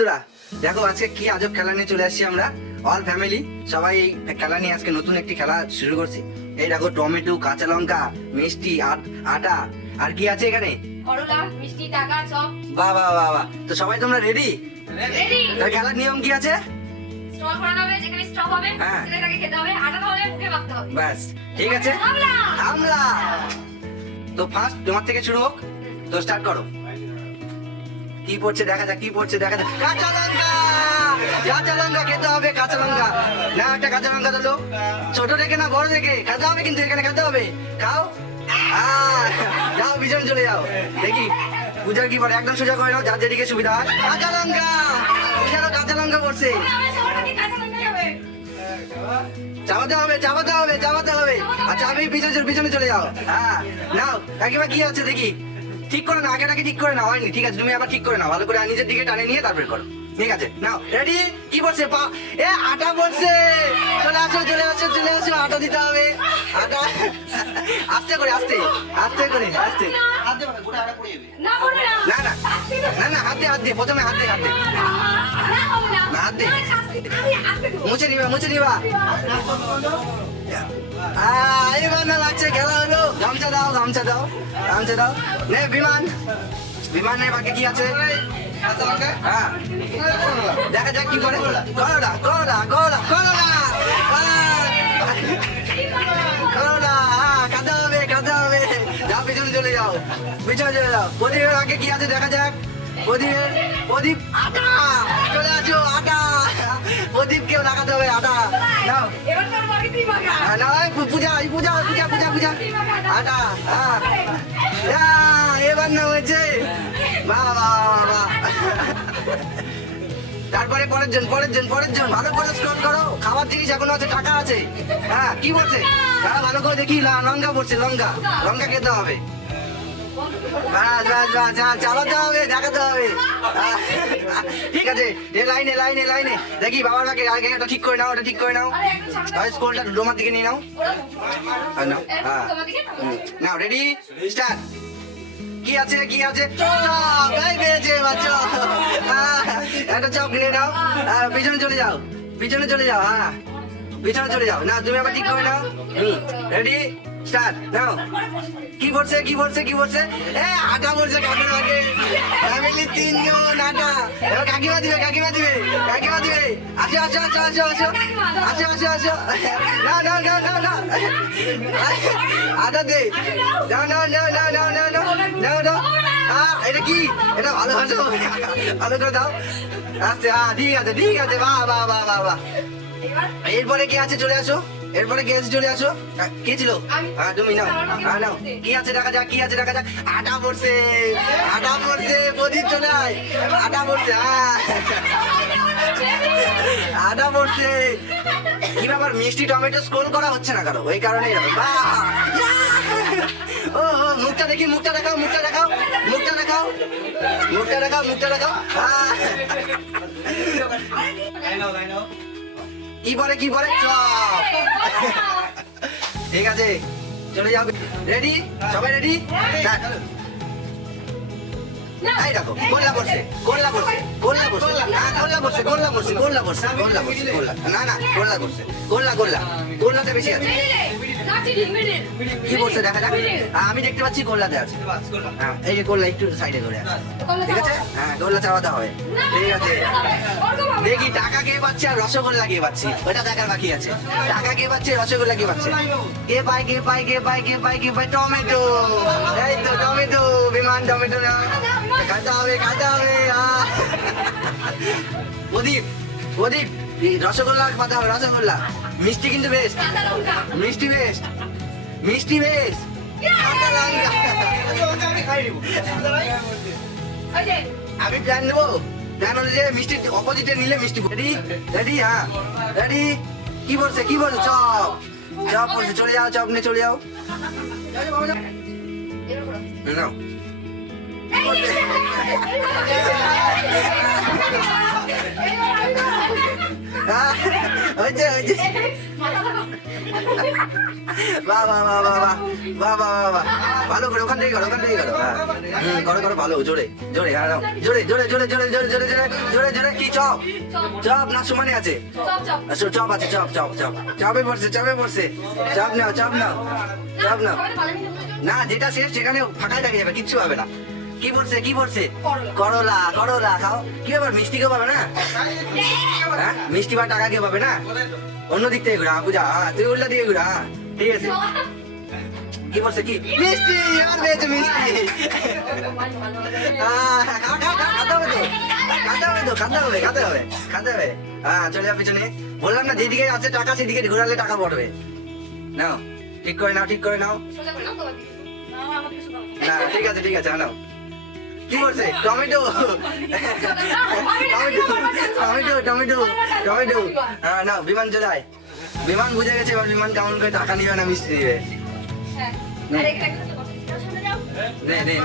বন্ধুরা, দেখো আজকে কি আজব খেলা নিয়ে চলে আসছি আমরা অল ফ্যামিলি সবাই। এই খেলা নিয়ে আজকে নতুন একটি খেলা শুরু করছি। এই দেখো টমেটো, কাঁচা লঙ্কা, মিষ্টি, আটা আর কি আছে এখানে, করলা, মিষ্টি, টাকা সব। বাহ বাহ বাহ বাহ। তো সবাই তোমরা রেডি? রেডি। তাহলে খেলার নিয়ম কি আছে? স্টল করানো হবে, যেখানে স্টপ হবে হ্যাঁ। সেটাকে খেতে হবে, আটা হবে মুখে মাখতে হবে। ব্যাস ঠিক আছে, হামলা। হামলা। তো ফার্স্ট তোমার থেকে শুরু হোক, তো স্টার্ট করো। কি পড়ছে দেখা যাক, কি পড়ছে দেখা যাক। কাঁচা লঙ্কা, কাঁচা লঙ্কা খেতে হবে, কাঁচা লঙ্কা। না একটা কাঁচা লঙ্কা দিলো, ছোট দেখে না বড় দেখে খেতে হবে, কিন্তু এখানে খেতে হবে। খাও, যাও পিছনে চলে যাও। দেখি পূজার কি পড়ে, একদম সোজা করে নাও, যার যেদিকে সুবিধা হয়। কাঁচা লঙ্কা, কেন কাঁচা লঙ্কা পড়ছে? সবাইকে কাঁচা লঙ্কাই হবে। চাপাতে হবে, চাপাতে হবে, চাপাতে হবে। আচ্ছা আমি পিছনে চলে যাও। হ্যাঁ নাও, একেবারে কি আছে দেখি, ঠিক করে নাও, আগেটাকে ঠিক করে নাও। হয়নি, ঠিক আছে তুমি আবার ঠিক করে নাও, ভালো করে নিজের দিকে টানে নিয়ে তারপরে করো। ঠিক আছে নাও, রেডি? কি পড়ছে? এ আটা পড়ছে। চলে আসো, চলে আসো, চলে আসো, আটা দিতে হবে। আটা আস্তে করে, আস্তে আস্তে করে, আস্তে। না বলবে না। না না না না, হাত দিয়ে, হাত দিয়ে, প্রথমে হাত দিয়ে, হাত দিয়ে। না হবে না। না, হাত দে। না, শাস্তি। আমি আস্তে দেবো। মুছে নিবা, মুছে নিবা। এবার না লাগছে, খেলা হলো। গামছা দাও, গামছা দাও, গামছা দাও। নে বিমান, বিমানের বাকি কি আছে? হ্যাঁ দেখা যাক কি করে। Corona, corona, corona, corona, corona. কাঁদা হবে, কাঁদা হবে। যাও পিছনে চলে যাও, পিছনে চলে যাও। প্রদীপের আগে কি আছে দেখা যাক। প্রদীপ, আটা। চলে আসো, আটা। প্রদীপকেও লাগাতে হবে আটা। নাও এবার তোর বাকি তুই মাখা। না, পূজা, পূজা, পূজা, পূজা, পূজা। আটা, এবার না হয়েছে। বাহ বাহ বাহ। তারপরে পরের জন, পরের জন, পরের জন। ভালো করে স্ক্রল করো, খাবার জিনিস এখনো আছে, টাকা আছে। হ্যাঁ কি বলছে? হ্যাঁ ভালো করে দেখি, লঙ্কা পড়ছে, লঙ্কা, লঙ্কা খেতে হবে। বাস বাস বাস, চালাতে হবে, দেখাতে হবে। ঠিক আছে, লাইনে লাইনে লাইনে দেখি। বাবার বাকি আগে ওটা ঠিক করে নাও, ওটা ঠিক করে নাও। স্কুলটা ডোমার দিকে নিয়ে নাও। নাও, হ্যাঁ নাও, রেডি স্টার্ট। কি আছে, কি আছে? চপ, এই পেয়েছে বাচ্চা। একটা চপ কিনে নাও, পিছনে চলে যাও, পিছনে চলে যাও। হ্যাঁ পিছনে চলে যাও। না তুমি আবার ঠিক করে নাও। Ready start now. কি পড়ছে, কি পড়ছে, কি পড়ছে? এ আটা পড়ছে, কাকির আগে। ফ্যামিলি তিনজন আটা। এবার কাকিমা দিবে, কাকিমা দিবে, কাকিমা দিবে। আসো আসো আসো আসো আসো আসো আসো আসো। না না না না না, আটা দে। নাও নাও নাও নাও নাও নাও নাও নাও নাও। এটা কি? এটা ভালো ভালো, ভালো করে দাও। আচ্ছা ঠিক আছে, ঠিক আছে। বাহ বাহ বাহ বাহ বাহ। এরপরে কি আছে চলে আসো, এরপরে কি আছে চলে আসো। কে ছিল? হ্যাঁ তুমি নাও, হ্যাঁ নাও। কি আছে দেখা যাক, কি আছে দেখা যাক। আটা পড়ছে, আটা পড়ছে। প্রদীপ চলে আয়, আটা পড়ছে। হ্যাঁ আটা পড়ছে। কি ব্যাপার, মিষ্টি টমেটো স্ক্রোল করা হচ্ছে না কারো, ওই কারণে এরকম। ও মুখটা দেখি, মুখটা দেখাও, মুখটা দেখাও, মুখটা দেখাও, মুখটা দেখাও, মুখটা দেখাও। কি পরে, কি পরে? চপ। ঠিক আছে চলে যাবে। রেডি সবাই, রেডি? এই দেখো গোল্লা পড়ছে, গোল্লা পড়ছে, গোল্লা পড়ছে। হ্যাঁ গোল্লা পড়ছে, গোল্লা পড়ছে, গোল্লা পড়ছে, গোল্লা পড়ছে, গোল্লা। না না গোল্লা পড়ছে, গোল্লা, গোল্লা, গোল্লাতে বেশি আছে। কি পড়ছে দেখা যাক। আমি দেখতে পাচ্ছি গোল্লাতে আছে। হ্যাঁ এই যে গোল্লা একটু সাইডে ধরে আছে, ঠিক আছে। হ্যাঁ গোল্লা চাওয়াতে হবে, ঠিক আছে। দেখি টাকা কে পাচ্ছে আর রসগোল্লা কে পাচ্ছে, ওটা দেখার বাকি আছে। টাকা কে পাচ্ছে, রসগোল্লা কে পাচ্ছে? কে পায়, কে পায়, কে পায়, কে পায়, কে পায়? টমেটো। এই তো টমেটো, বিমান টমেটো না। খাতে হবে, খাতে হবে। প্রদীপ, প্রদীপ, রসগোল্লা খাতে হবে, রসগোল্লা। মিষ্টি কিন্তু বেস্ট, মিষ্টি বেস্ট, মিষ্টি বেস্ট। আমি প্ল্যান নেবো, প্ল্যান অনুযায়ী মিষ্টি অপোজিটে নিলে মিষ্টি। রেডি, রেডি, হ্যাঁ রেডি। কি বলছে, কি বলছে? চপ, চপ বলছে। চলে যাও, চপ নিয়ে চলে যাও। নাও হয়েছে, হয়েছে। বাহ বাহ বাহ বাহ বাহ বাহ বাহ বাহ বাহ ভালো করে ওখান থেকে করো হ্যাঁ করো ভালো জোরে জোরে হ্যাঁ নাও। জোরে জোরে জোরে জোরে জোরে জোরে জোরে জোরে জোরে কি চপ চপ না সমানে আছে চপ আছে চপ চাপে পড়ছে চাপ নাও চাপ নাও না যেটা শেষ সেখানে ফাঁকাই থাকে যাবে কিচ্ছু হবে না কি পড়ছে করলা খাও কি ব্যাপার মিষ্টি কেউ পাবে না হ্যাঁ মিষ্টি বা টাকা কেউ পাবে না অন্য দিক থেকে ঘুরা পূজা তুই উল্টা দিকে ঘুরা ঠিক আছে কি পড়ছে কি মিষ্টি আর পেয়েছে মিষ্টি খাতে হবে হ্যাঁ চলে যাও পিছনে বললাম না যেদিকে আছে টাকা সেদিকে ঘোরালে টাকা পড়বে নাও ঠিক করে নাও না ঠিক আছে নাও কি করছে টমেটো হ্যাঁ নাও বিমান চলে আয় বিমান বুঝে গেছে এবার বিমান কেমন করে টাকা নিবে না মিষ্টি নিবে নে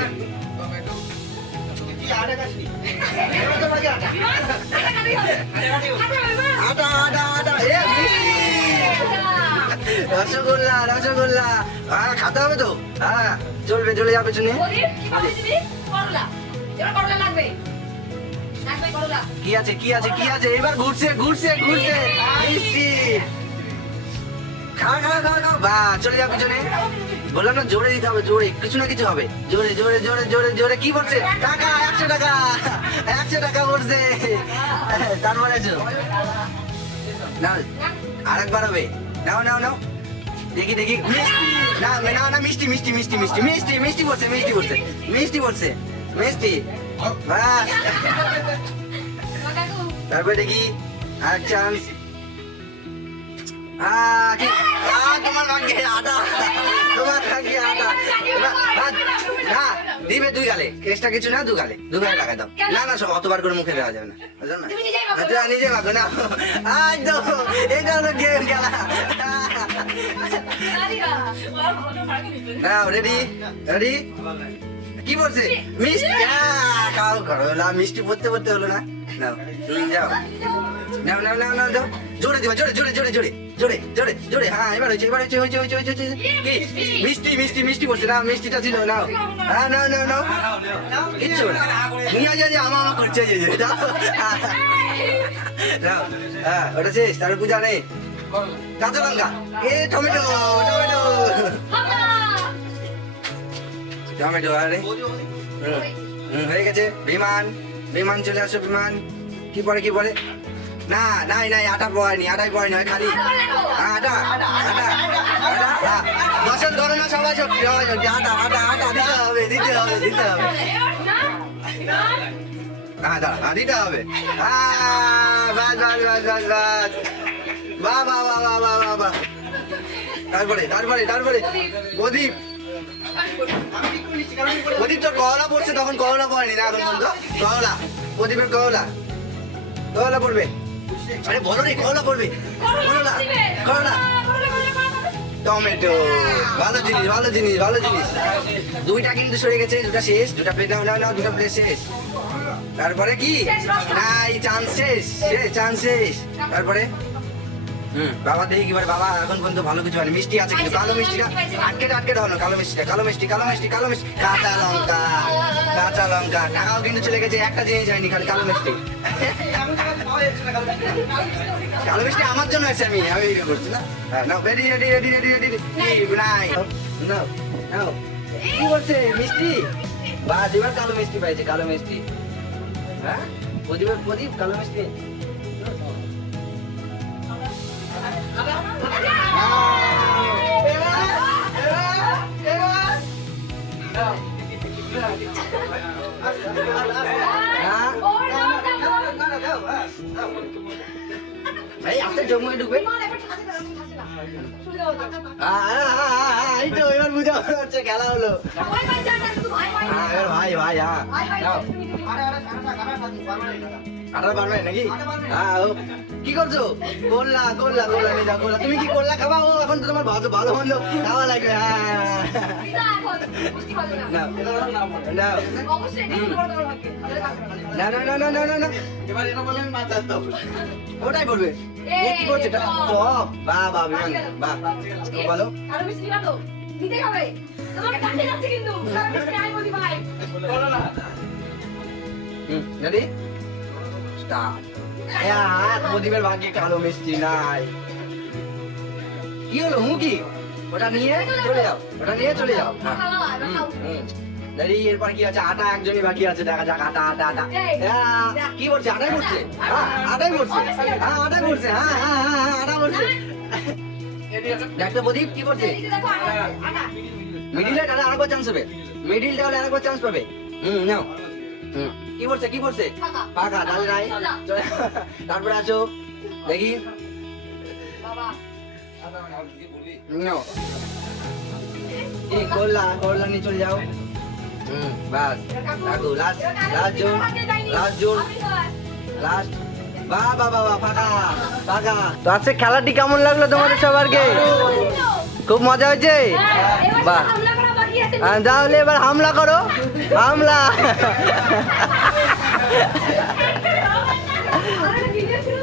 রসগোল্লা খাতে হবে তো হ্যাঁ চলে যাবে পেছনে কি আছে এবার ঘুরছে মিষ্টি খা বা চলে যাবে পেছনে বললাম না জোরে দিতে হবে জোরে কিছু না কিছু হবে জোরে কি পড়ছে টাকা 100 টাকা পড়ছে তারপরে আছো না আরেকবার হবে নাও দেখি মিষ্টি না মিষ্টি পড়ছে বাস তারপরে দেখি আর চান্স তোমার ভাগ্যে আটা না দিবে 2 গালে এক্সট্রা কিছু না 2 গালে টাকা দাও না সব অতবার করে মুখে দেওয়া যাবে না বুঝলো না আচ্ছা নিজে ভাগো না আজ তো এটা হলো গেম খেলা নাও রেডি কি বলছে মিষ্টি খাও করলা মিষ্টি পড়তে হলো না নাও যাও নাও জোরে দিবা জোরে হ্যাঁ এবার হয়েছে কি মিষ্টি পড়ছে না মিষ্টিটা ছিল নাও হ্যাঁ নাও কিচ্ছু না নিয়ে যা আমা করছে নাও হ্যাঁ ওটা শেষ তারপর পূজা নেই কাঁচা লঙ্কা টমেটো আরে হয়ে গেছে বিমান চলে আসো বিমান কি পরে না নাই আটাই পড়েনি খালি আটা দর্শন ধরো না সবাই আটা দিতে হবে দিতে হবে বাস বাহ তারপরে প্রদীপ তোর করলা পড়ছে তখন করলা পড়েনি না এখন বন্ধু প্রদীপের করলা পড়বে আরে বলো রে করলা পড়বে করলা টমেটো ভালো জিনিস 2টা কিন্তু সরে গেছে 2টা শেষ 2টা প্লেট নাও 2টা প্লেট শেষ তারপরে কি না এই চান্স শেষ তারপরে বাবা দেখি কিবার বাবা এখন পর্যন্ত ভালো কিছু হয়নি মিষ্টি আছে কিন্তু কালো মিষ্টিটা আটকে ধরো কালো মিষ্টি কাঁচা লঙ্কা টাকাও কিন্তু চলে গেছে একটা জিনিস হয়নি খালি কালো মিষ্টি আমার জন্য আছে আমি করছি না নাও রেডি নাও কি বলছে মিষ্টি বাস এবার কালো মিষ্টি পাইছে হ্যাঁ প্রদীপ কালো মিষ্টি জম্মুয়ে ঢুকবে এবার বুঝা হচ্ছে খেলা হলো ভাই আটা পারবে নাকি? হ্যাঁ, ও কি করছো? করলা করলা করলা নিয়ে যাও করলা। তুমি কি করলা খাবা? ও এখন তো তোমার ভালো ভালো মন্দ খাওয়া লাগবে। হ্যাঁ দিদা এখন বুঝতে পারলো না। না অবশ্যই এটা বড় বড় হবে। না না না না না না না এবার এটা বলে আমি মাছ চাষ দেবো। ওটাই করবে। এ কি করছে? চপ। বাহ বাহ বিমান বাহ। বলো। আরো বেশি দিবা তো? দিতে হবে। তোমাকে কাটতে যাচ্ছে কিন্তু। আরো বেশি আই বলি ভাই। বলো না। Ready start. হ্যাঁ প্রদীপের ভাগ্যে কালো মিষ্টি নাই। কি হলো মুখি? ওটা নিয়ে চলে যাও, ওটা নিয়ে চলে যাও। হ্যাঁ রেডি। এরপর কি আছে? আটা একজনই বাকি আছে, দেখা যাক। আটা আটা আটা। হ্যাঁ, কি করছে? আটাই করছে। হ্যাঁ আটাই করছে। হ্যাঁ আটাই করছে। হ্যাঁ হ্যাঁ হ্যাঁ আটা করছে। দেখতো প্রদীপ কি করছে? দিতে দেখো আটা। মিডিলে তাহলে আরেকবার চান্স হবে। মিডিল তাহলে আরেকবার চান্স পাবে। নাও। কি করছে? কি করছে? ফাঁকা। ফাঁকা তাহলে নাই। তারপরে আছো দেখি। বাবা নাও। এই করলা করলা নিয়ে চলে যাও। বাস রাখো। Last last zone, last zone, last. বাহ বাহ বাহ বাহ, ফাঁকা ফাঁকা। তো আজকে খেলাটি কেমন লাগলো তোমাদের সবারকে? খুব মজা হয়েছে। বাহ হামলা করা বাকি আছে। তাহলে এবার হামলা করো। হামলা। আরে ভিডিও শুরু